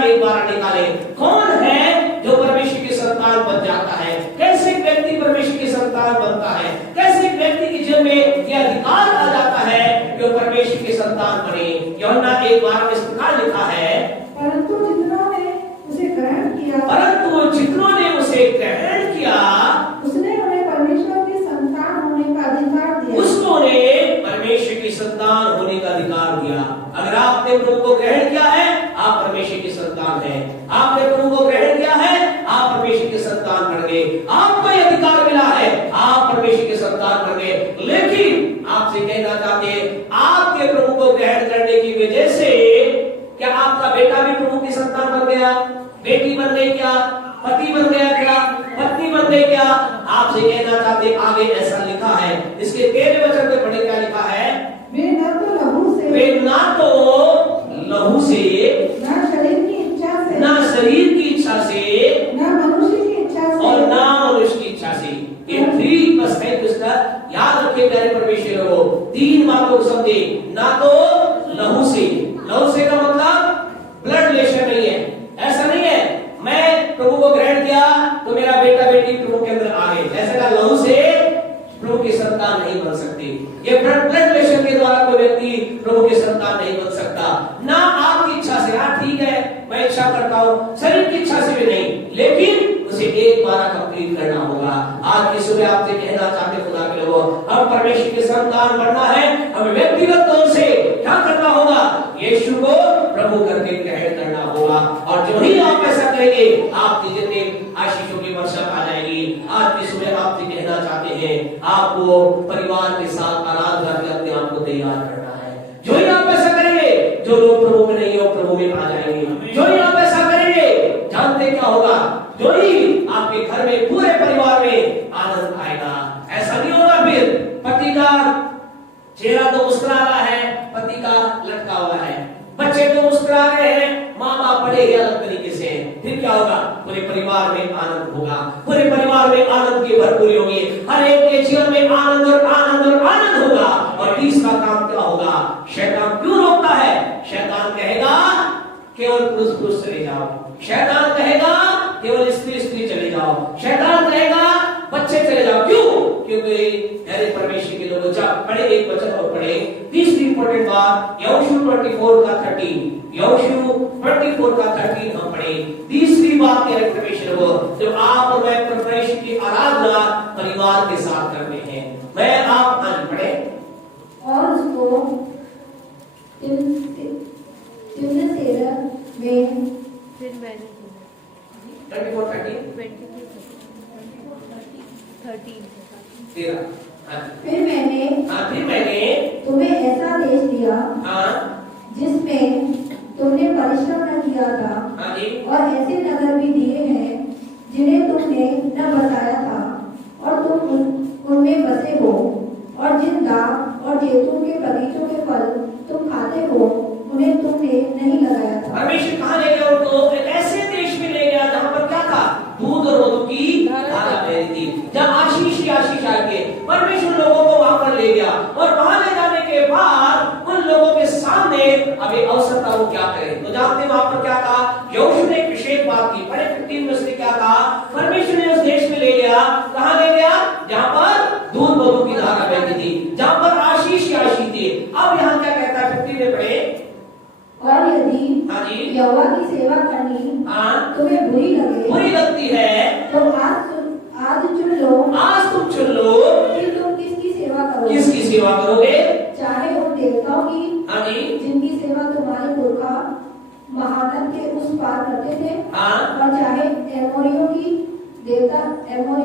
एक बार निकाले। कौन है जो परमेश्वर की संतान बन जाता है? कैसे एक व्यक्ति परमेश्वर की संतान बनता है? कैसे एक व्यक्ति के जीवन में यह अधिकार आ जाता है कि वो परमेश्वर की संतान बने? यूहन्ना 1:12 में इस प्रकार लिखा है, परंतु जितनों ने उसे ग्रहण किया, उसने उन्हें परमेश्वर की संतान होने का अधिकार दिया। उसको ने परमेश्वर की संतान होने का अधिकार दिया। अगर आपने प्रभु को ग्रहण किया है, आप परमेश्वर की संतान हैं। आपने प्रभु को ग्रहण किया है, आप परमेश्वर की संतान बन गए। आपको यह अधिकार मिला है, आप परमेश्वर की संतान बन गए। लेकिन आपसे कहना चाहते हैं, आपके प्रभु को ग्रहण करने की वजह से क्या आपका बेटा भी प्रभु की संतान बन गया? बेटी बन गई क्या? पति बन गया क्या? पत्नी बन गई क्या? आपसे कहना चाहते आगे ऐसा लिखा है, इसके 13वें वचन में पढ़े क्या लिखा है? वे न तो लहू से, न शरीर की इच्छा से, ना शरीर की इच्छा से, न मनुष्य की इच्छा से, और ना मनुष्य की इच्छा से। ये 3+5 पुस्तक याद रखे प्यारे परमेश्वर लोगों, 3 बातों को समझे। ना तो लहू से, लहू से का मतलब ब्लड रिलेशन नहीं है, ऐसा नहीं है मैं प्रभु को ग्रहण किया तो मेरा बेटा बेटी प्रभु के अंदर आ गए, ऐसा का लहू से प्रभु की संतान नहीं बन सकती। ये ब्लड रिलेशन के द्वारा कोई व्यक्ति प्रभु की संतान नहीं बन सकता। ना आपकी इच्छा से, हाँ ठीक है मैं इच्छा करता हूँ, शरीर की इच्छा से भी नहीं, लेकिन उसे एक बार कंप्लीट करना होगा। आज की सुबह आपसे कहना चाहते खुदा के लोगों, हम परमेश्वर की संतान बनना है, हमें व्यक्तिगत तौर से क्या करना होगा? यीशु को प्रभु करके ग्रहण करना होगा। और जो ही आप ऐसा करेंगे, आपकी जितने आशीषों की वर्षा आ जाएगी। आज की सुबह आपसे कहना चाहते हैं, आपको परिवार के साथ आराधना करके अपने आप को तैयार करना है। जो ही आप ऐसा करेंगे, जो लोग प्रभु में नहीं हो प्रभु में आ जाएंगे। जो ही आप ऐसा करेंगे, जानते क्या होगा? जो ही आपके घर में पूरे परिवार में आनंद आएगा। ऐसा नहीं होगा फिर पति का चेहरा तो मुस्कुरा रहा है, पति का लटका हुआ है, बच्चे तो मुस्कुरा रहे हैं, माँ बाप बड़े ही अलग तरीके से, फिर क्या होगा? पूरे परिवार में आनंद होगा, पूरे परिवार में आनंद की भरपूरी होगी, हर एक के जीवन में आनंद और आनंद और आनंद होगा। और तीसरा काम क्या होगा? शैतान क्यों रोकता है? शैतान कहेगा केवल पुरुष पुरुष चले जाओ, शैतान कहेगा केवल स्त्री स्त्री चले जाओ, शैतान कहेगा बच्चे चले जाओ। क्यों? क्योंकि अरे परमेश्वर के लोगों, जब पढ़े एक वचन और पढ़े, तीसरी इंपॉर्टेंट बात यहोशू 24 का 13, यहोशू 24 का 13 हम पढ़े। तीसरी बात कह रहे परमेश्वर वो, जो आप और मैं परमेश्वर की आराधना परिवार के साथ करते हैं। मैं आप आज पढ़े और उसको तिम्नसेरह में, फिर मैंने 24-13 फिर मैंने तुम्हें ऐसा देश दिया जिसमें तुमने परिश्रम न किया था, और ऐसे नगर भी दिए हैं जिन्हें तुमने न बसाया था, और तुम उनमें बसे हो, और जिन दाख और जैतून के बगीचों के फल तुम खाते हो, उन्हें तुमने नहीं लगाया था। परमेश्वर कहाँ ले गया उनको? एक ऐसे देश में ले गया जहाँ पर क्या था? दूध और मधु की धारा बह रही थी, जहाँ आशीष ही आशीष आएगी। परमेश्वर लोगों को वहां पर ले गया, और वहां ले जाने के बाद उन लोगों के सामने अभी अवसर था वो क्या करें। तो जानते हैं वहां पर क्या कहा? यहोशू ने एक विशेष बात की। पढ़े 15 में उसने क्या कहा? परमेश्वर ने उस देश में ले गया, कहाँ ले गया? जहाँ पर दूध मधु की धारा बहती थी, जहाँ पर आशीष ही आशीष थी। अब यहाँ क्या कहता है? 15 में पढ़े, और यदि यहोवा की सेवा करनी तुम्हें बुरी लगती है, तो आज चुन लो, आज तुम चुन लो कि तुम किसकी सेवा करोगे। किसकी सेवा करोगे? चाहे उन देवताओं की जिनकी सेवा तुम्हारे पुरखा महानद के उस पार करते थे, और चाहे एमोरियों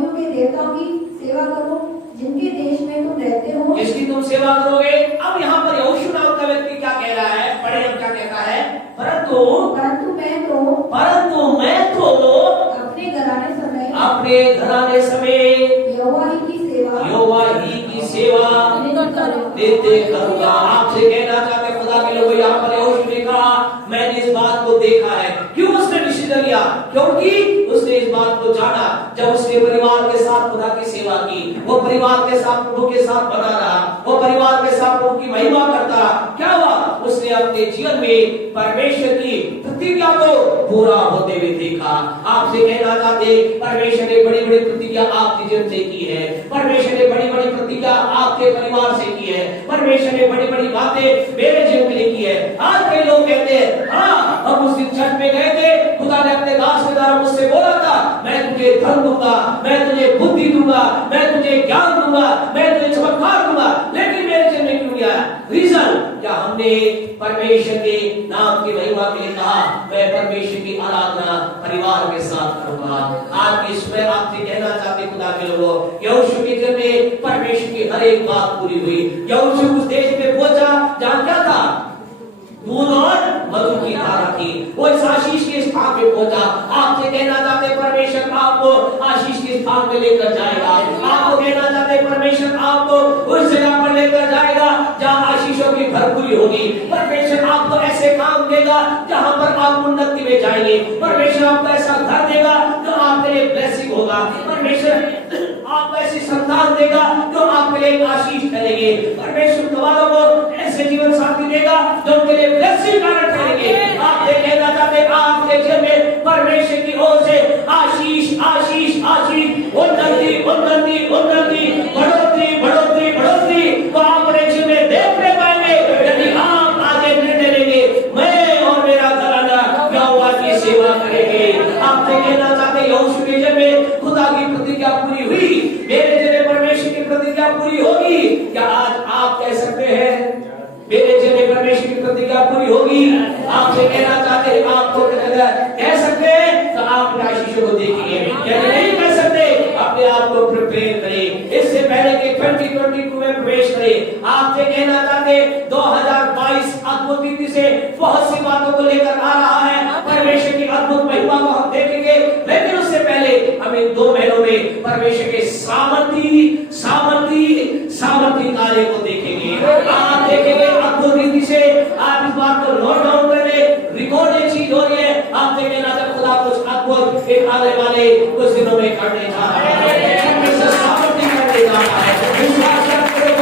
के देवताओं की सेवा करो जिनके देश में तुम रहते हो। किसकी तुम सेवा करोगे? अब यहाँ पर यहोशू नाम का व्यक्ति क्या कह रहा है? पढ़े हम क्या कहता है? परंतु मैं तो अपने घराने समय यहोवा ही की सेवा देते करूंगा। आपसे कहना चाहते खुदा के लोग, यहाँ पर यहोशू ने कहा मैंने इस बात को देखा है। क्यों उसने डिसीजन लिया? क्योंकि उसने इस बात को जाना, जब उसने परिवार के साथ खुदा की सेवा की, वो परिवार के साथ प्रभु के साथ बना रहा, वो परिवार के साथ प्रभु की महिमा करता रहा, क्या हुआ? उसने अपने जीवन में परमेश्वर की प्रतिज्ञा को पूरा होते हुए देखा। आपसे कहना चाहते परमेश्वर ने बड़ी बड़ी प्रतिज्ञा आपके जीवन से की है, परमेश्वर ने बड़ी बड़ी प्रतिज्ञा आपके परिवार से की है, परमेश्वर ने बड़ी बड़ी बातें मेरे जीवन के लिए की है। आज कई लोग कहते हैं हाँ हम उस दिन चर्च में गए थे, खुदा ने अपने दास के द्वारा मुझसे बोला था मैं तुझे धन दूंगा, मैं तुझे बुद्धि दूंगा, मैं तुझे ज्ञान दूंगा, मैं तुझे चमत्कार दूंगा, लेकिन मेरे जीवन में क्यों नहीं आया? रीजन क्या? हमने परमेश्वर के नाम की महिमा के लिए कहा मैं परमेश्वर की आराधना परिवार के साथ करूंगा। आज इसमें आपसे कहना चाहते खुदा के लोगों, यहोशू के जीवन में परमेश्वर की हर एक बात पूरी हुई। यहोशू उस देश में पहुंचा जहां क्या था? दूध और मधु की धारा थी। वो इस आशीष के स्थान पे पहुंचा। आपसे कहना चाहते परमेश्वर आपको आशीष के स्थान पे लेकर जाएगा। आपको कहना चाहते परमेश्वर आपको उस जगह पर लेकर जाएगा जहां आशीषों की भरपूरी होगी। परमेश्वर आपको ऐसे काम देगा जहां पर आप उन्नति में जाएंगे। परमेश्वर आपको ऐसा घर देगा जो आपके लिए ब्लेसिंग होगा। परमेश्वर आपको ऐसी संतान देगा जो आपके लिए आशीष करेंगे। परमेश्वर तुम्हारों को ऐसे जीवन साथी देगा जो उनके लिए ब्लेसिंग कारण करेंगे। आपसे कहना चाहते आपके जीवन में परमेश्वर की ओर से आशीष आशीष आशीष, उन्नति उन्नति उन्नति, बढ़ोतरी बढ़ोतरी बढ़ोतरी तो आप अपने जीवन में देखने पाएंगे यदि आप आगे निर्णय लेंगे मैं और मेरा घराना यहोवा की सेवा करेंगे। आपसे कहना चाहते यहोशू के जीवन में खुदा की प्रतिज्ञा पूरी हुई, मेरे जीवन में परमेश्वर की प्रतिज्ञा पूरी होगी। क्या आज आप कह सकते हैं मेरे जीवन में परमेश्वर की प्रतिज्ञा पूरी होगी? आपसे कहना चाहते हैं आपको कह सकते हैं तो आप आशीषों को देखेंगे, यदि नहीं कह सकते अपने आप को प्रिपेयर करें इससे पहले कि 2022 में प्रवेश करें। आपसे कहना चाहते 2022 अद्भुत रीति से बहुत सी बातों को लेकर आ रहा है। परमेश्वर की अद्भुत महिमा को हम देखेंगे, लेकिन उससे पहले हमें 2 महीनों में परमेश्वर के सामर्थी सामर्थी सामर्थी कार्य को देखेंगे। आप देखेंगे अद्भुत रीति से। आप इस बात को नोट डाउन कर ले, रिकॉर्ड एक चीज हो रही है। आप देखेंगे ना जब खुदा कुछ अद्भुत एक आने वाले कुछ दिनों में करने जा रहा है, सामर्थी करने जा रहा है। विश्वास करते हो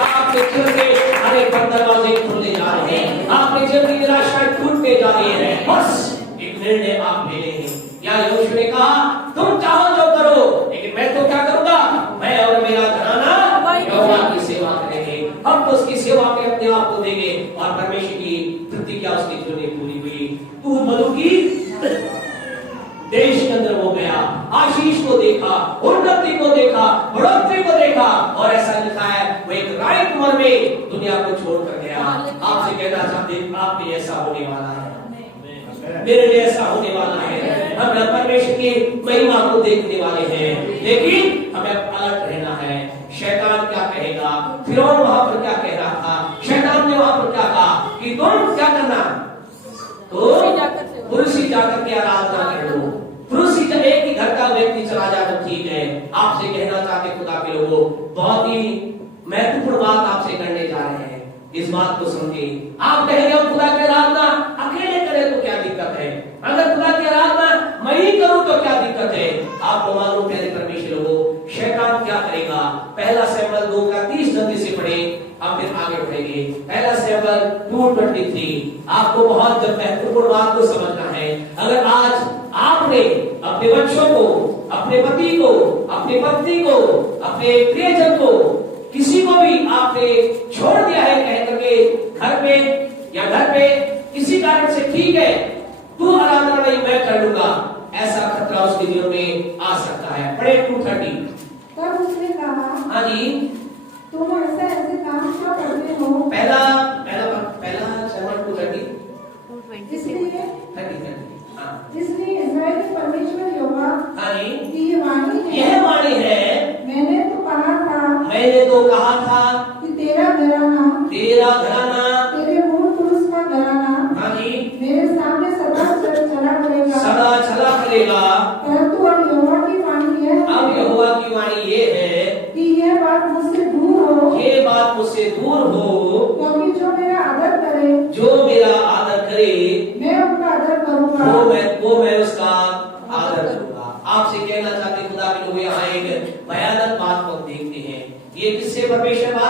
आपके जीवन के हर एक दरवाजे खुलने जा रहे हैं, आपके जीवन की निराशाएं टूटने जा रही है। बस एक निर्णय आप ले लेंगे। या यहोशू ने कहा तुम चाहो जो करो, लेकिन मैं तो क्या करूंगा? मैं और मेरा घराना यहोवा की सेवा करेंगे। हम तो उसकी सेवा में अपने आप को देंगे। और परमेश्वर की प्रतिज्ञा उसकी जो पूरी हुई। दूध मधु की देश के अंदर वो गया, आशीष को देखा, उन्नति को देखा, बढ़ोतरी को देखा, और ऐसा लिखा है वो एक राइट उम्र में दुनिया को छोड़कर गया। आपसे कहना चाहते आप भी ऐसा होने वाला है, मेरे लिए ऐसा होने वाला है। हम परमेश्वर की महिमा को देखने वाले हैं, लेकिन हमें अलर्ट रहना है। शैतान क्या कहेगा? फिरौन वहां पर क्या कह रहा था? शैतान ने वहां पर क्या कहा कि तुम क्या करना, तो पुरुष ही जाकर के आराधना कर लो। पुरुष ही जब एक ही घर का व्यक्ति चला जाए तो ठीक है। आपसे कहना चाहते खुदा के लोगों, बहुत ही महत्वपूर्ण बात आपसे करने जा रहे हैं, इस बात को समझे। आप कहेंगे खुदा की आराधना अकेले करें तो क्या दिक्कत है? अगर खुदा की आराधना मैं ही करूं तो क्या दिक्कत है? आपको मालूम प्यारे परमेश्वर लोगों, शैतान क्या करेगा? पहला शमूएल 2 का 30 जल्दी से पढ़े, हम फिर आगे बढ़ेंगे। पहला शमूएल 2:23। आपको बहुत महत्वपूर्ण बात को समझना है। अगर आज आपने अपने बच्चों को, अपने पति को, अपनी पत्नी को, अपने प्रियजन को, किसी को भी आपने छोड़ दिया है कह करके घर में या घर पे किसी कारण से, ठीक है तू आराधना नहीं मैं कर लूंगा, ऐसा खतरा उसके जीवन में आ सकता है। पढ़े 2:30। तब उसने कहा हाँ जी, तुम ऐसे ऐसे काम क्यों करते हो? पहला शमूएल 2:30 इसलिए 30। इसलिए इस्राएल के परमेश्वर यहोवा हाँ जी, की ये वाणी है, मैंने तो कहा था कि तेरा घराना तेरे मूल पुरुष का घराना हाँ जी मेरे सामने सदा चला करेगा। परंतु अब यहोवा की वाणी ये है कि ये बात मुझसे दूर हो, क्योंकि जो मेरा आदर करे मैं उनका आदर करूंगा, वो मैं उसका आदर करूंगा। आपसे कहना चाहते खुदा के लोग, यहाँ एक भयानक बात को देखते हैं। ये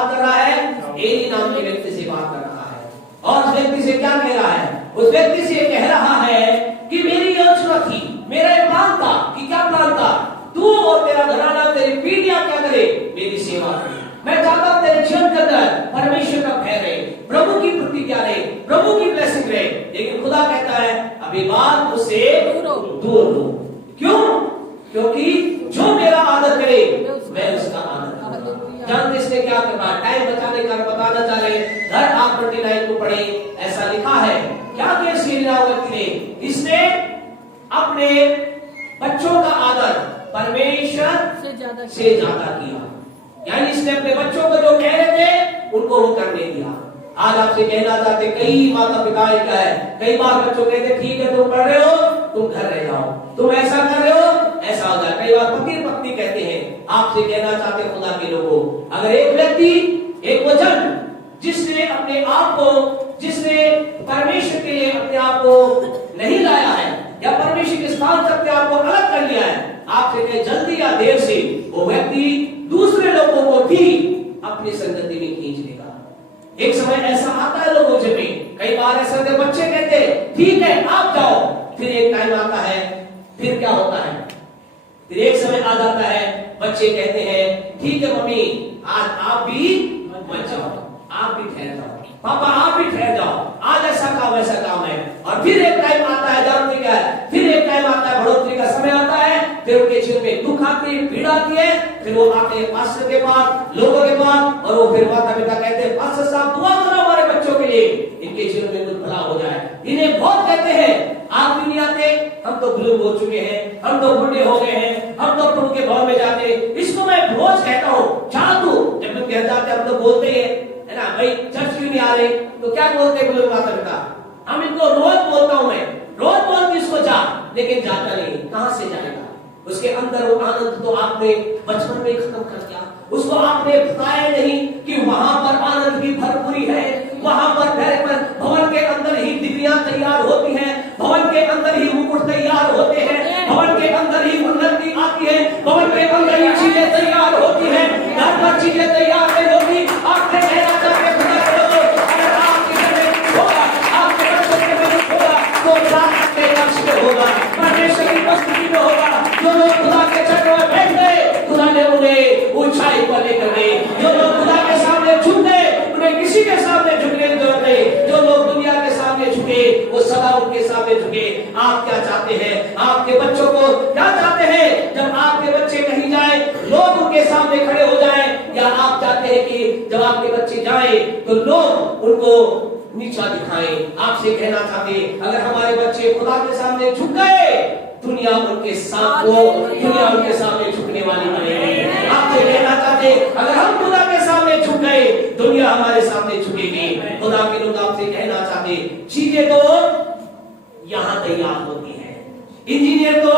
बात कर रहा है? एली नाम के व्यक्ति से बात कर रहा है। और उस व्यक्ति से क्या कह रहा है? उस व्यक्ति से कह रहा है कि मेरी योजना थी, मेरा एक प्लान था। कि क्या प्लान था? तू और तेरा घराना, तेरी पीढ़ियां क्या करे? मेरी सेवा करे। मैं चाहता हूं तेरे जीवन के अंदर परमेश्वर का भय रहे, प्रभु की प्रतिज्ञा रहे, प्रभु की ब्लेसिंग रहे। लेकिन खुदा कहता है अभी बात उससे दूर हो। क्यों? क्योंकि जो मेरा आदर करे मैं उसका आदर करूंगा। जानते इसने क्या करना? टाइम बचाने का बताना चाह रहे। घर आप 29 को पढ़े, ऐसा लिखा है। क्या किया व्यक्ति ने? इसने अपने बच्चों का आदर परमेश्वर से ज्यादा किया। यानी इसने अपने बच्चों को जो कह रहे थे उनको वो करने दिया। आज आपसे कहना चाहते, कई माता पिता क्या है, कई बार बच्चों कहते ठीक है तुम पढ़ रहे हो, तुम घर रह जाओ, तुम ऐसा कर रहे हो, ऐसा हो जाए। कई बार पति पत्नी कहते हैं। आपसे कहना चाहते खुदा के लोगों, अगर एक व्यक्ति, एक वचन जिसने अपने आप को, जिसने परमेश्वर के लिए अपने आप को नहीं लाया है या परमेश्वर के स्थान से अपने आप को अलग कर लिया है, आपसे कहे जल्दी या देर से वो व्यक्ति दूसरे लोगों को भी अपनी संगति में खींच लेगा। एक समय ऐसा आता है लोगों से भी, कई बार ऐसा होते बच्चे कहते ठीक है आप जाओ, फिर एक टाइम आता है, फिर क्या होता है? फिर एक समय आ जाता है, बच्चे कहते हैं ठीक है मम्मी आज आप भी मत जाओ, आप भी ठहर जाओ, पापा आप भी ठहर जाओ, आज ऐसा काम वैसा काम है। और फिर एक टाइम आता है, जानते क्या है? फिर एक टाइम आता है, बढ़ोतरी का समय आता है, फिर उनके जीवन में दुख आती है, पीड़ा आती है, फिर वो आते हैं पास्टर के पास, लोगों के पास, और वो फिर माता पिता कहते हैं पास्टर साहब दुआ करो हमारे बच्चों के लिए, इनके जीवन में कुछ भला हो जाए। इन्हें बहुत कहते हैं आप भी नहीं आते, हम तो बुजुर्ग हो चुके हैं, हम तो बूढ़े हो गए हैं, हम तो प्रभु के भवन में जाते। इसको मैं रोज कहता हूँ जा तू, जब हम कह जाते हम तो बोलते हैं है ना भाई चर्च क्यों नहीं आ रहे, तो क्या बोलते हैं बुजुर्ग माता पिता? हम इनको रोज बोलता हूँ, मैं रोज बोलती इसको जा, लेकिन जाता नहीं। कहां से जाएगा? उसके अंदर वो आनंद तो आपने बचपन में खत्म कर दिया। उसको आपने बताया नहीं कि वहां पर आनंद की भरपूरी है, वहां पर भवन के अंदर ही डिग्रियां तैयार होती हैं, भवन के अंदर ही मुकुट तैयार होते हैं, भवन के अंदर ही उन्नति आती है, भवन के अंदर ही चीजें तैयार होती हैं। घर पर चीजें तैयार नहीं होती। आपने कहना चाहते खुदा के लोगों, अगर आपके घर में होगा, आपके बच्चों के घर में होगा, तो रात के लक्ष्य में होगा, परमेश्वर की उपस्थिति में होगा। जो लोग खुदा के चक्र में बैठ गए, खुदा ने उन्हें ऊंचाई पर लेकर गए। जो लोग खुदा के सामने झुक गए, उन्हें किसी के सामने झुकने की जरूरत नहीं। जो लोग दुनिया के सामने झुके, वो सदा उनके सामने झुके। आप क्या चाहते हैं? आपके बच्चों को क्या चाहते हैं? जब आपके बच्चे कहीं जाए, लोग उनके सामने खड़े हो जाएं, या आप चाहते हैं कि जब आपके बच्चे जाए तो लोग उनको नीचा दिखाएं? आपसे कहना चाहते अगर हमारे बच्चे खुदा के सामने झुक गए, दुनिया उनके सामने झुकने वाली बनेगी। आपसे कहना चाहते अगर हम खुदा के सामने झुक गए, दुनिया हमारे सामने झुकेगी। खुदा के लोग आपसे कहना चाहते चीजें तो यहाँ तैयार होती है, इंजीनियर तो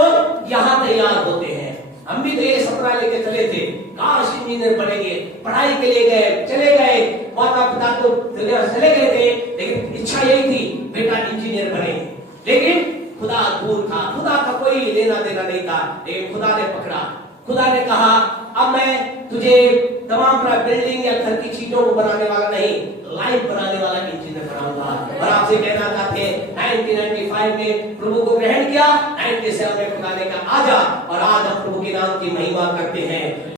यहाँ तैयार होते हैं। हम भी तो ये सपना लेके चले थे, काश इंजीनियर बनेंगे, पढ़ाई के लिए गए, चले गए, माता पिता तो चले गए थे, लेकिन इच्छा यही थी बेटा इंजीनियर बने। लेकिन खुदा दूर था, खुदा का कोई लेना देना नहीं था। लेकिन खुदा ने पकड़ा, खुदा ने कहा अब मैं तुझे तमाम बिल्डिंग या घर की चीजों को बनाने वाला नहीं, लाइफ बनाने वाला इंजीनियर बनाऊंगा। और आपसे कहना चाहते हैं 1995 में प्रभु को ग्रहण किया, 97 में खुदा ने कहा आजा, और आज हम प्रभु के नाम की महिमा करते हैं।